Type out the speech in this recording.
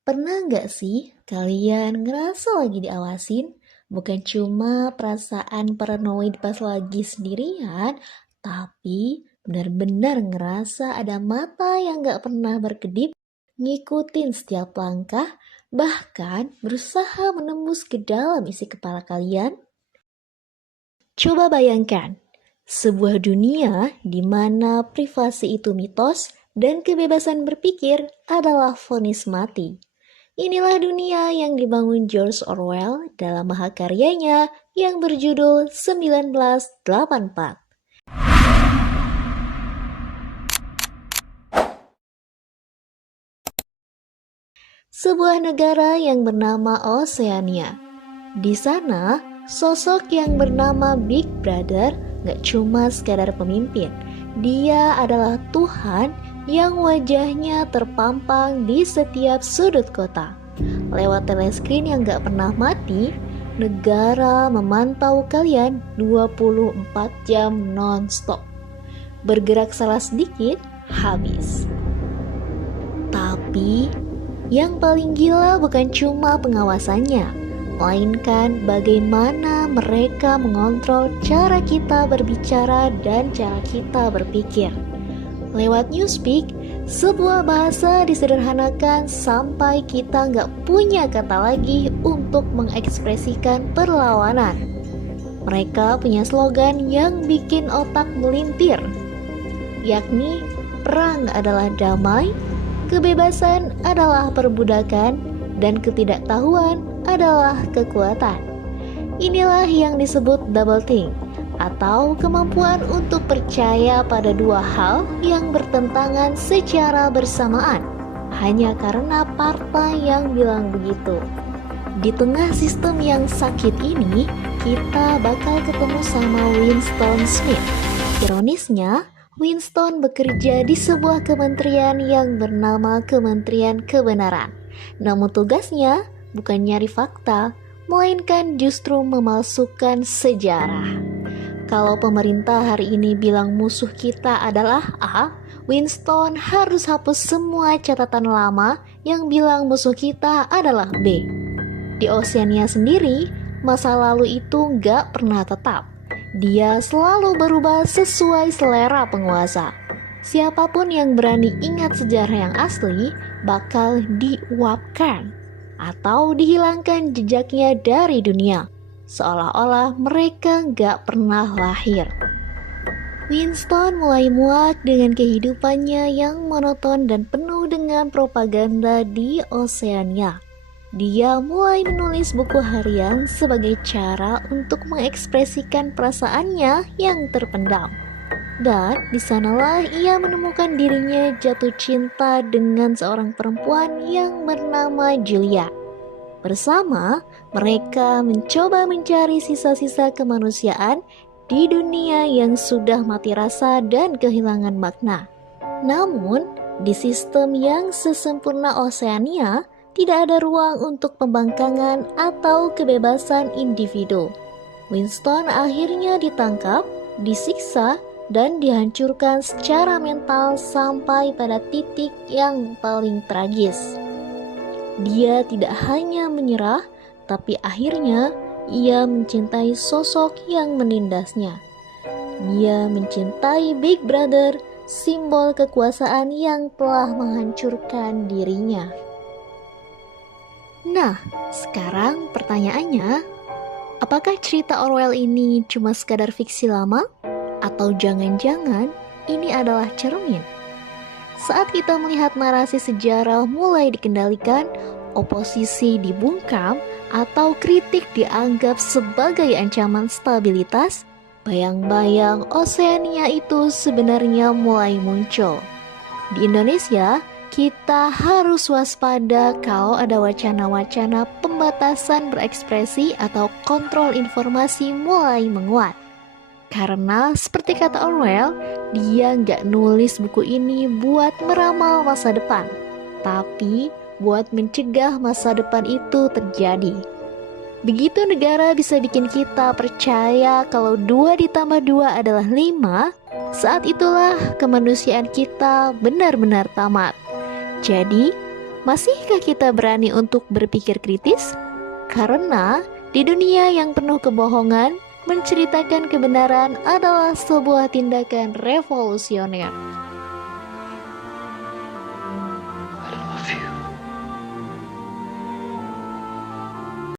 Pernah nggak sih kalian ngerasa lagi diawasin? Bukan cuma perasaan paranoid pas lagi sendirian, tapi benar-benar ngerasa ada mata yang nggak pernah berkedip, ngikutin setiap langkah, bahkan berusaha menembus ke dalam isi kepala kalian. Coba bayangkan, sebuah dunia di mana privasi itu mitos dan kebebasan berpikir adalah vonis mati. Inilah dunia yang dibangun George Orwell dalam mahakaryanya yang berjudul 1984. Sebuah negara yang bernama Oceania. Di sana, sosok yang bernama Big Brother gak cuma sekadar pemimpin. Dia adalah Tuhan yang wajahnya terpampang di setiap sudut kota. Lewat telescreen yang gak pernah mati, negara memantau kalian 24 jam non-stop. Bergerak salah sedikit, habis. Tapi, yang paling gila bukan cuma pengawasannya, melainkan bagaimana mereka mengontrol cara kita berbicara dan cara kita berpikir. Lewat Newspeak, sebuah bahasa disederhanakan sampai kita nggak punya kata lagi untuk mengekspresikan perlawanan. Mereka punya slogan yang bikin otak melintir, yakni perang adalah damai, kebebasan adalah perbudakan, dan ketidaktahuan adalah kekuatan. Inilah yang disebut double think, atau kemampuan untuk percaya pada dua hal yang bertentangan secara bersamaan, hanya karena partai yang bilang begitu. Di tengah sistem yang sakit ini, kita bakal ketemu sama Winston Smith. Ironisnya, Winston bekerja di sebuah kementerian yang bernama Kementerian Kebenaran. Namun tugasnya bukan nyari fakta, melainkan justru memalsukan sejarah. Kalau pemerintah hari ini bilang musuh kita adalah A, Winston harus hapus semua catatan lama yang bilang musuh kita adalah B. Di Oceania sendiri, masa lalu itu nggak pernah tetap. Dia selalu berubah sesuai selera penguasa. Siapapun yang berani ingat sejarah yang asli bakal diuapkan atau dihilangkan jejaknya dari dunia, seolah-olah mereka gak pernah lahir. Winston mulai muak dengan kehidupannya yang monoton dan penuh dengan propaganda di Oceania. Dia mulai menulis buku harian sebagai cara untuk mengekspresikan perasaannya yang terpendam. Dan disanalah ia menemukan dirinya jatuh cinta dengan seorang perempuan yang bernama Julia. Bersama, mereka mencoba mencari sisa-sisa kemanusiaan di dunia yang sudah mati rasa dan kehilangan makna. Namun, di sistem yang sesempurna Oceania, tidak ada ruang untuk pembangkangan atau kebebasan individu. Winston akhirnya ditangkap, disiksa, dan dihancurkan secara mental sampai pada titik yang paling tragis. Dia tidak hanya menyerah, tapi akhirnya ia mencintai sosok yang menindasnya. Dia mencintai Big Brother, simbol kekuasaan yang telah menghancurkan dirinya. Nah, sekarang pertanyaannya, apakah cerita Orwell ini cuma sekadar fiksi lama? Atau jangan-jangan ini adalah cermin? Saat kita melihat narasi sejarah mulai dikendalikan, oposisi dibungkam, atau kritik dianggap sebagai ancaman stabilitas, bayang-bayang Oceania itu sebenarnya mulai muncul. Di Indonesia, kita harus waspada kalau ada wacana-wacana pembatasan berekspresi atau kontrol informasi mulai menguat. Karena seperti kata Orwell, dia nggak nulis buku ini buat meramal masa depan, tapi buat mencegah masa depan itu terjadi. Begitu negara bisa bikin kita percaya kalau 2 ditambah 2 adalah 5, saat itulah kemanusiaan kita benar-benar tamat. Jadi, Masihkah kita berani untuk berpikir kritis? Karena di dunia yang penuh kebohongan, menceritakan kebenaran adalah sebuah tindakan revolusioner.